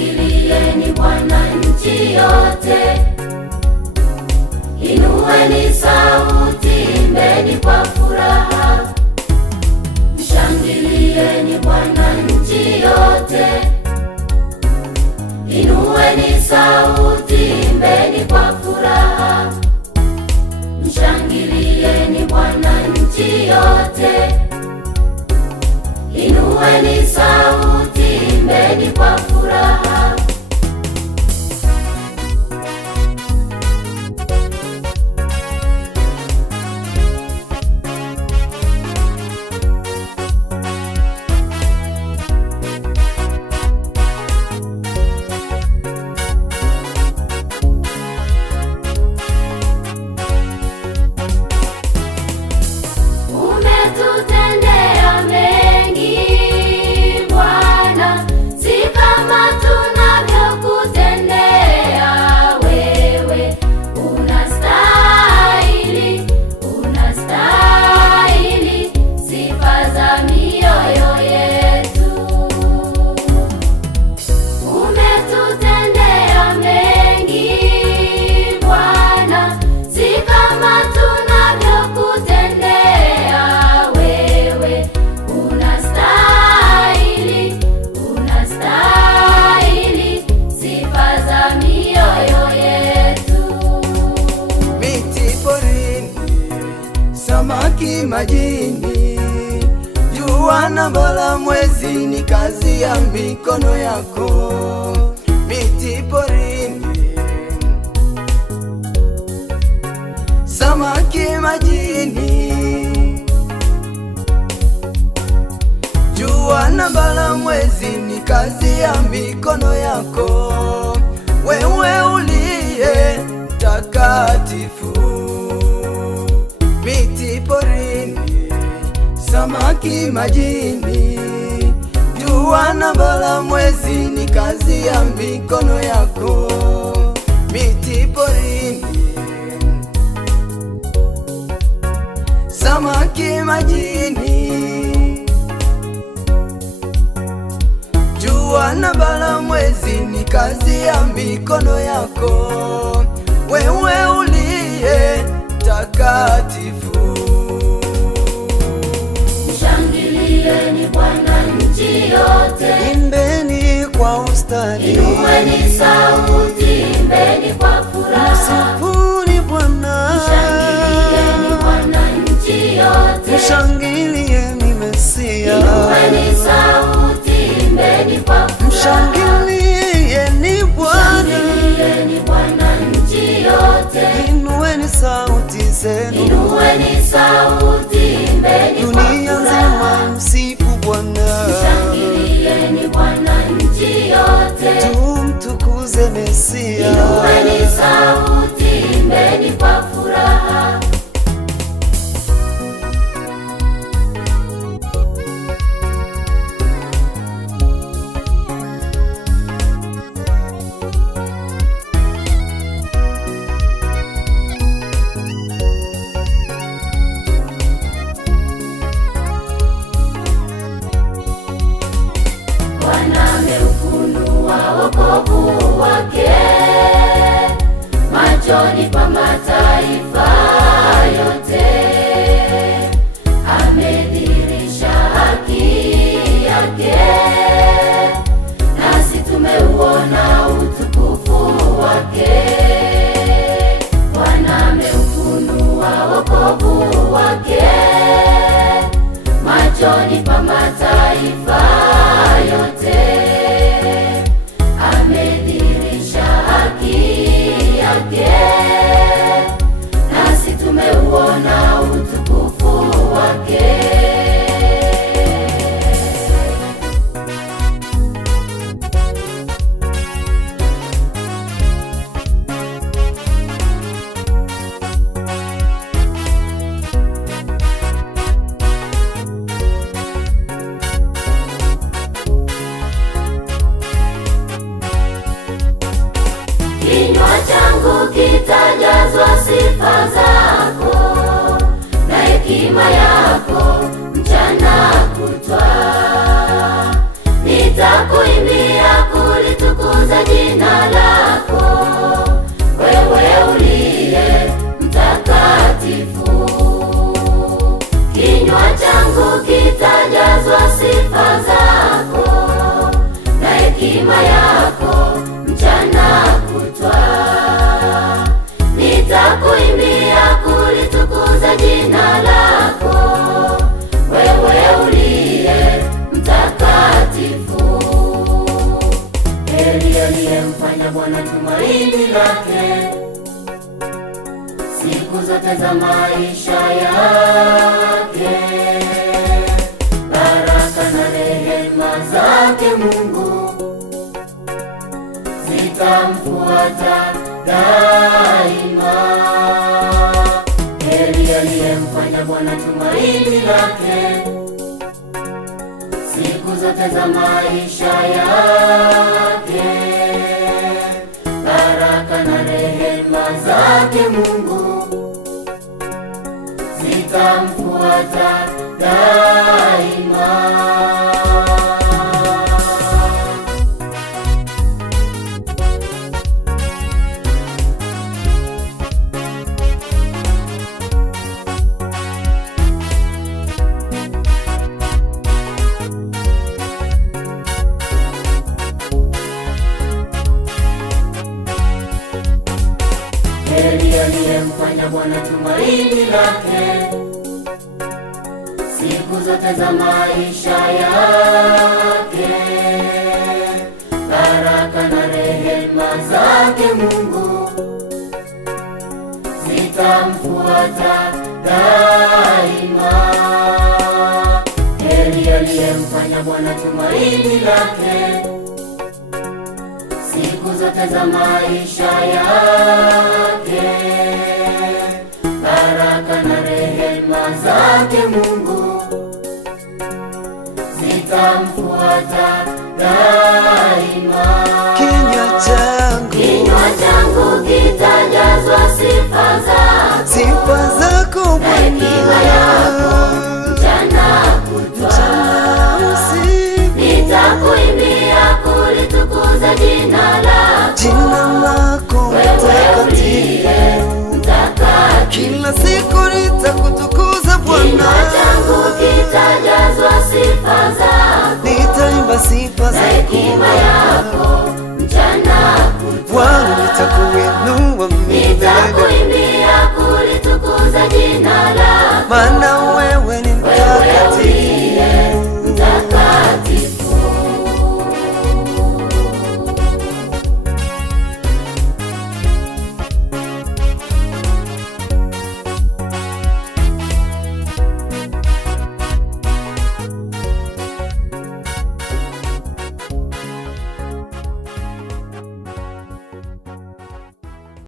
Mshangilieni Bwana nchi yote, inueni sauti, imbeni kwa furaha. Mshangilieni Bwana nchi yote, inueni sauti, imbeni kwa furaha. Mshangilieni Bwana nchi yote, inueni sauti, imbeni kwa furaha. Umetutendea mengi Bwana, si kama tunavyokutendea wewe. Unastahili, unastahili sifa za mioyo yetu. Umetutendea mengi Bwana, si kama tunavyokutendea wewe. Unastahili, unastahili sifa za mioyo yetu. Miti porini, samaki majini, jua na mbala mwezi ni kazi ya mikono yako. Miti porini, samaki majini, jua na mbala mwezi ni kazi ya mikono yako. Wewe uliye takatifu. Miti porini, samaki majini, jua na mbala mwezi ni kazi ya mikono yako. Miti porini, samaki majini, jua na mbala mwezi ni kazi ya mikono yako. Wewe uliye takatifu. Mshangilieni Bwana nchi yote, Imbeni kwa ustadi, inueni sauti, imbeni kwa furaha. msifuni Bwana. Mshangilieni Bwana nchi yote, Mshangilieni Mesia. inueni sauti, imbeni kwa furaha. Mshangilieni Bwana. Mshangilieni Bwana nchi yote, Inueni sauti zenu, inueni sauti, imbeni kwa dunia furaha. nzima msifu Bwana. Mshangilieni Bwana nchi yote, Tumtukuze Mesia. inueni sauti, imbeni kwa furaha. Bwana ameufunua wokovu wake machoni pa mataifa yote. Amedhihirisha haki yake, nasi tumeuona utukufu wake. Bwana ameufunua wokovu wake machoni pa mataifa yote. Amedhihirisha haki yake, nasi tumeuona utukufu wake. Kinywa changu kitajazwa sifa zako na hekima yako mchana kutwa. Nitakuimbia kulitukuza Heri aliyemfanya Bwana tumaini lake siku zote za maisha yake. Baraka na rehema zake Mungu zitamfuata daima. Heri aliyemfanya Bwana tumaini lake siku zote za maisha yake. Baraka na rehema zake Mungu zitamfuata daima. Heri aliyemfanya Bwana tumaini lake siku zote za maisha yake. Baraka na rehema zake Mungu zitamfuata daima. Heri aliyemfanya Bwana tumaini lake siku zote za maisha yake. Baraka na rehema zake Mungu zitamfuata daima. Kinywa changu kitajazwa sifa zako Bwana, hekima yako mchana kutwa. Nitakuimbia kulitukuza jina lako mtakatifu. Kila siku nitakutukuza Bwana, kinywa changu kitajazwa sifa zako, nitaimba sifa zako. hekima yako